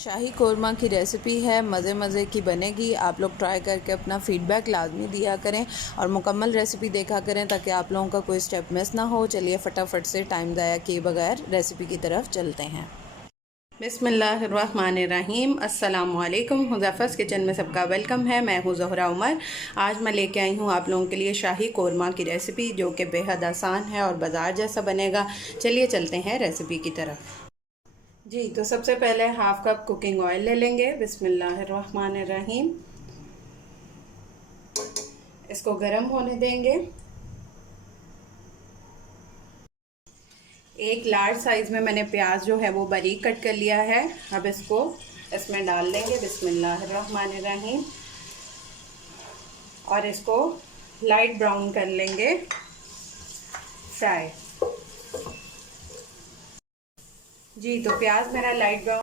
शाही कोरमा की रेसिपी है, मज़े मज़े की बनेगी। आप लोग ट्राई करके अपना फ़ीडबैक लाजमी दिया करें और मुकम्मल रेसिपी देखा करें ताकि आप लोगों का कोई स्टेप मिस ना हो। चलिए फटाफट से टाइम ज़ाया किए बगैर रेसिपी की तरफ चलते हैं। बिस्मिल्लाहिर्रहमानिर्रहीम। अस्सलामुअलैकुम। हुज़ैफ़ा's किचन में सबका वेलकम है। मैं हूँ ज़हरा उमर। आज मैं लेके आई हूँ आप लोगों के लिए शाही कोरमा की रेसिपी, जो कि बेहद आसान है और बाज़ार जैसा बनेगा। चलिए चलते हैं रेसिपी की तरफ। जी, तो सबसे पहले हाफ कप कुकिंग ऑयल ले लेंगे। बिस्मिल्लाहिर्रहमानिर्रहीम। इसको गर्म होने देंगे। एक लार्ज साइज़ में मैंने प्याज जो है वो बारीक कट कर लिया है। अब इसको इसमें डाल देंगे। बिस्मिल्लाहिर्रहमानिर्रहीम। और इसको लाइट ब्राउन कर लेंगे, फ्राई। जी, तो प्याज मेरा लाइट ब्राउन